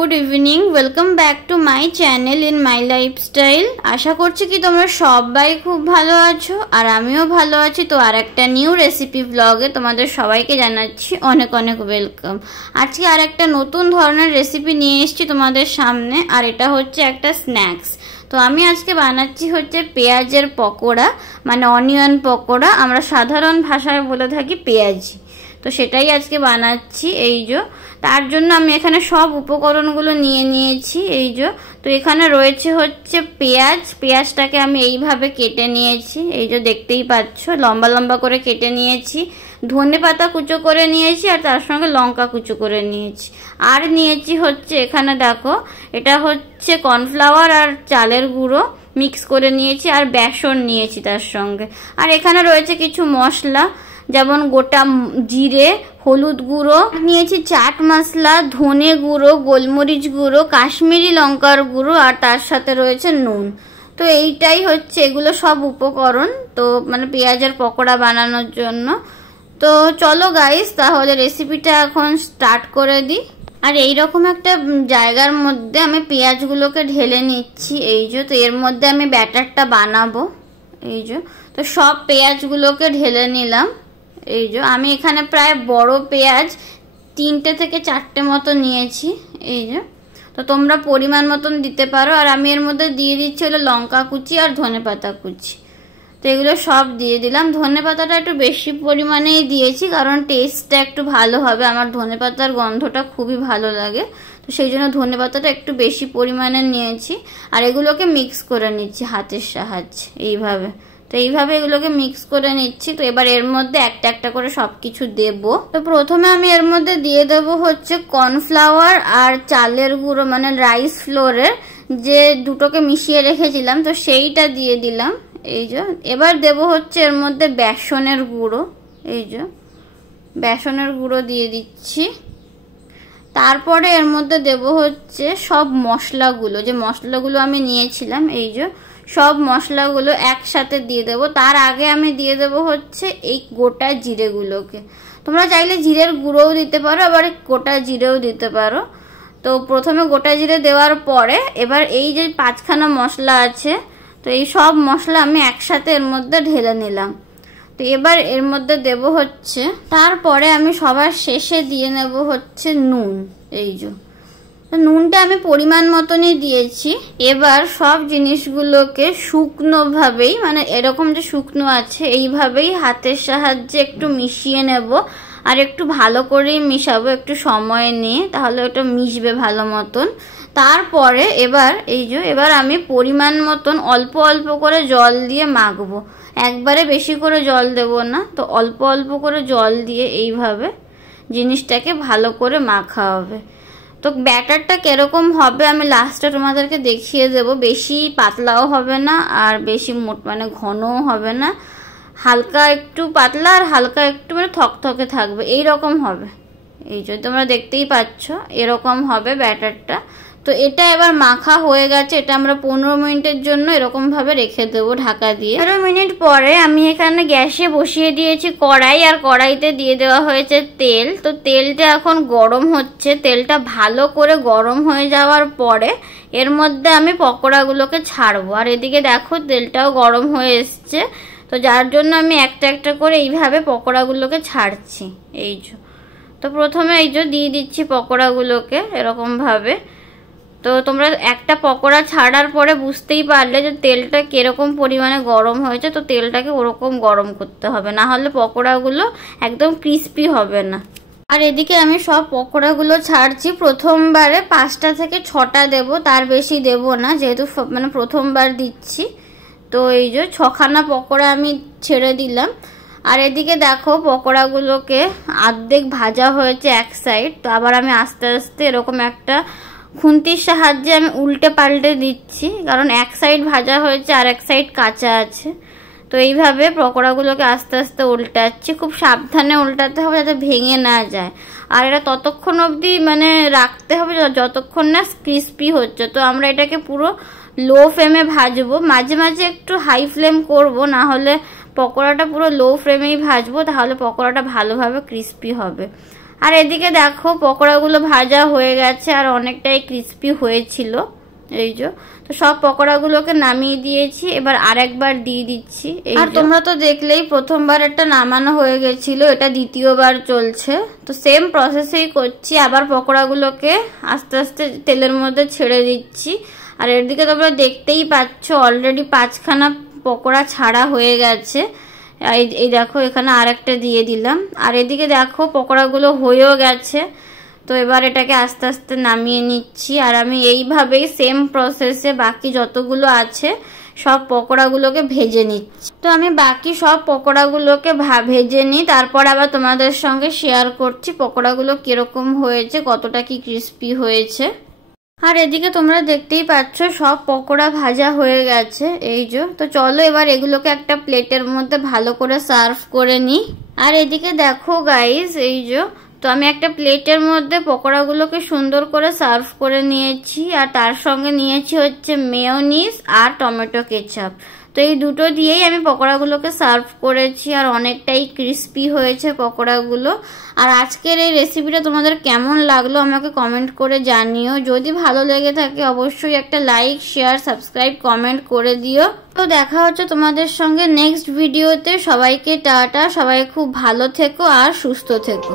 Good evening, welcome back to my channel in my lifestyle. আশা করছি কি তোমরা সবাই খুব ভালো আছো আর আমিও ভালো আছি। তো আর একটা নিউ রেসিপি ব্লগে তোমাদের সবাইকে জানাচ্ছি অনেক অনেক ওয়েলকাম। আজকে আর একটা নতুন ধরনের রেসিপি নিয়ে এসেছি তোমাদের সামনে, আর এটা হচ্ছে একটা স্ন্যাক্স। তো আমি আজকে বানাচ্ছি হচ্ছে পেঁয়াজের পকোড়া, মানে অনিয়ন পকোড়া, আমরা সাধারণ ভাষায় বলে থাকি পেঁয়াজি। তো সেটাই আজকে বানাচ্ছি। এই যে তার জন্য আমি এখানে সব উপকরণগুলো নিয়ে নিয়েছি। এই যে তো এখানে রয়েছে হচ্ছে পেঁয়াজটাকে আমি এইভাবে কেটে নিয়েছি। এই যে দেখতেই পাচ্ছ লম্বা লম্বা করে কেটে নিয়েছি। ধনেপাতা কুচো করে নিয়েছি আর তার সঙ্গে লঙ্কা কুচো করে নিয়েছি। আর নিয়েছি হচ্ছে এখানে দেখো, এটা হচ্ছে কর্নফ্লাওয়ার আর চালের গুঁড়ো মিক্স করে নিয়েছি, আর বেসন নিয়েছি তার সঙ্গে। আর এখানে রয়েছে কিছু মশলা, যেমন গোটা জিরে, হলুদ গুঁড়ো নিয়েছি, চাট মশলা, ধনে গুঁড়ো, গোলমরিচ গুঁড়ো, কাশ্মীরি লঙ্কার গুঁড়ো, আর তার সাথে রয়েছে নুন। তো এইটাই হচ্ছে, এগুলো সব উপকরণ তো মানে পেঁয়াজের পকোড়া বানানোর জন্য। তো চলো গাইস, তাহলে রেসিপিটা এখন স্টার্ট করে দিই। আর এইরকম একটা জায়গার মধ্যে আমি পেঁয়াজগুলোকে ঢেলে নিচ্ছি। এই যে তো এর মধ্যে আমি ব্যাটারটা বানাবো। এই যে তো সব পেঁয়াজগুলোকে ঢেলে নিলাম। এই যে আমি এখানে প্রায় বড় পেঁয়াজ 3টে থেকে 4টে মতো নিয়েছি। এই যে তো তোমরা পরিমাণ মতন দিতে পারো। আর আমি এর মধ্যে দিয়ে দিচ্ছি হলো লঙ্কা কুচি আর ধনেপাতা কুচি। তো এগুলো সব দিয়ে দিলাম। ধনেপাতাটা একটু বেশি পরিমাণেই দিয়েছি, কারণ টেস্টটা একটু ভালো হবে। আমার ধনেপাতার গন্ধটা খুবই ভালো লাগে, তো সেই জন্য ধনেপাতাটা একটু বেশি পরিমাণে নিয়েছি। আর এগুলোকে মিক্স করে নিচ্ছি হাতের সাহায্যে এইভাবে। তো এইভাবে এগুলোকে মিক্স করে নিচ্ছি। তো এবার এর মধ্যে একটা একটা করে সবকিছু দেব। তো প্রথমে আমি এর মধ্যে দিয়ে দেব হচ্ছে কর্নফ্লাওয়ার আর চালের গুঁড়ো, মানে রাইস ফ্লোরের যে দুটোকে মিশিয়ে রেখেছিলাম, তো সেইটা দিয়ে দিলাম। এই যে এবার দেব হচ্ছে এর মধ্যে বেসনের গুঁড়ো। এই যে বেসনের গুঁড়ো দিয়ে দিচ্ছি। তারপরে এর মধ্যে দেব হচ্ছে সব মশলাগুলো, যে মশলাগুলো আমি নিয়েছিলাম। এই যে সব মশলাগুলো একসাথে দিয়ে দেব। তার আগে আমি দিয়ে দেব হচ্ছে এই গোটা জিরেগুলোকে। তোমরা চাইলে জিরের গুঁড়োও দিতে পারো, আবার গোটা জিরেও দিতে পারো। তো প্রথমে গোটা জিরে দেওয়ার পরে এবার এই যে 5খানা মশলা আছে, তো এই সব মশলা আমি একসাথে এর মধ্যে ঢেলে নিলাম। তো এবার এর মধ্যে দেব হচ্ছে, তারপরে আমি সবার শেষে দিয়ে নেব হচ্ছে নুন। এই যে নুনটা আমি পরিমাণ মতনই দিয়েছি। এবার সব জিনিসগুলোকে শুকনো ভাবেই, মানে এরকম যে শুকনো আছে এইভাবেই হাতের সাহায্যে একটু মিশিয়ে নেব। আর একটু ভালো করেই মিশাবো, একটু সময় নিয়ে, তাহলে ওটা মিশবে ভালো মতন। তারপরে এবার এই যে এবার আমি পরিমাণ মতন অল্প অল্প করে জল দিয়ে মাখবো। একবারে বেশি করে জল দেব না, তো অল্প অল্প করে জল দিয়ে এইভাবে জিনিসটাকে ভালো করে মাখা হবে। তো ব্যাটারটা কিরকম হবে আমি লাস্টে তোমাদেরকে দেখিয়ে দেব। বেশি পাতলাও হবে না আর বেশি মানে ঘনও হবে না, হালকা একটু পাতলা আর হালকা একটু মানে থকথকে থাকবে, এই রকম হবে। এই যে তোমরা দেখতেই পাচ্ছ এরকম হবে ব্যাটারটা। তো এটা এবার মাখা হয়ে গেছে, এটা আমরা 15 মিনিটের জন্য এরকম ভাবে রেখে দেবো ঢাকা দিয়ে। 15 মিনিট পরে আমি এখানে গ্যাসে বসিয়ে দিয়েছি কড়াই, আর কড়াইতে দিয়ে দেওয়া হয়েছে তেল। তো তেলটা এখন গরম হচ্ছে। তেলটা ভালো করে গরম হয়ে যাওয়ার পরে এর মধ্যে আমি পকোড়াগুলোকে ছাড়বো। আর এদিকে দেখো তেলটাও গরম হয়ে এসছে, তো যার জন্য আমি একটা একটা করে এইভাবে পকোড়াগুলোকে ছাড়ছি। এই যে তো প্রথমে এই যে দিয়ে দিচ্ছি পকোড়াগুলোকে এরকম ভাবে। তো তোমরা একটা পকোড়া ছাড়ার পরে বুঝতেই পারলে যে তেলটা কিরকম পরিমাণে গরম হয়েছে। তো তেলটাকে ওরকম গরম করতে হবে, না হলে পকোড়াগুলো একদম ক্রিস্পি হবে না। আর এদিকে আমি সব পকোড়াগুলো ছাড়ছি। প্রথমবারে 5টা থেকে 6টা দেব, তার বেশি দেব না, যেহেতু মানে প্রথমবার দিচ্ছি। তো এই যে 6খানা পকোড়া আমি ছেড়ে দিলাম। আর এদিকে দেখো পকোড়াগুলোকে অর্ধেক ভাজা হয়েছে এক সাইড। তো আবার আমি আস্তে আস্তে এরকম একটা খুন্তির সাহায্যে আমি উল্টে পাল্টে দিচ্ছি, কারণ এক সাইড ভাজা হয়েছে আর এক সাইড কাঁচা আছে। তো এইভাবে পকোড়াগুলোকে আস্তে আস্তে উল্টাচ্ছি। খুব সাবধানে উল্টাতে হবে যাতে ভেঙে না যায়। আর এটা ততক্ষণ অবধি মানে রাখতে হবে যতক্ষণ না ক্রিস্পি হচ্ছে। তো আমরা এটাকে পুরো লো ফ্লেমে ভাজবো, মাঝে মাঝে একটু হাই ফ্লেম করব, না হলে পকোড়াটা পুরো লো ফ্লেমেই ভাজবো, তাহলে পকোড়াটা ভালোভাবে ক্রিস্পি হবে। আর এদিকে দেখো পকোড়াগুলো ভাজা হয়ে গেছে আর অনেকটাই ক্রিস্পি হয়েছিল। এই যে তো সব পকোড়াগুলোকে নামিয়ে দিয়েছি, এবার আরেকবার দিয়ে দিচ্ছি। আর তোমরা তো দেখলেই প্রথমবার একটা নামানো হয়ে গেছিল, এটা দ্বিতীয়বার চলছে। তো সেম প্রসেসেই করছি, আবার পকোড়াগুলোকে আস্তে আস্তে তেলের মধ্যে ছেড়ে দিচ্ছি। আর এর দিকে তোমরা দেখতেই পাচ্ছ অলরেডি 5খানা পকোড়া ছাড়া হয়ে গেছে। এই দেখো এখানে আরেকটা দিয়ে দিলাম। আর এদিকে দেখো পকোড়াগুলো হয়েও গেছে। তো এবার এটাকে আস্তে আস্তে নামিয়ে নিচ্ছি। আর আমি এইভাবেই সেম প্রসেসে বাকি যতগুলো আছে সব পকোড়াগুলোকে ভেজে নিচ্ছি। তো আমি বাকি সব পকোড়াগুলোকে ভেজে নিই, তারপর আবার তোমাদের সঙ্গে শেয়ার করছি পকোড়াগুলো কিরকম হয়েছে, কতটা কি ক্রিস্পি হয়েছে। আর এদিকে তোমরা দেখতেই পাচ্ছ সব পকোড়া ভাজা হয়ে গেছে। এই যে তো চলো এবার এগুলোকে একটা প্লেটের মধ্যে ভালো করে সার্ভ করে নিই। আর এদিকে দেখো গাইস, এই যে তো আমি একটা প্লেটের মধ্যে পকোড়াগুলোকে সুন্দর করে সার্ভ করে নিয়েছি। আর তার সঙ্গে নিয়েছি হচ্ছে মেয়োনিজ আর টমেটো কেচাপ। তো এই দুটো দিয়েই আমি পকোড়াগুলোকে সার্ভ করেছি। আর অনেকটাই ক্রিস্পি হয়েছে পকোড়াগুলো। আর আজকের এই রেসিপিটা তোমাদের কেমন লাগলো আমাকে কমেন্ট করে জানিও। যদি ভালো লেগে থাকে অবশ্যই একটা লাইক, শেয়ার, সাবস্ক্রাইব, কমেন্ট করে দিও। তো দেখা হচ্ছে তোমাদের সঙ্গে নেক্সট ভিডিওতে। সবাইকে টাটা, সবাই খুব ভালো থেকো আর সুস্থ থেকো।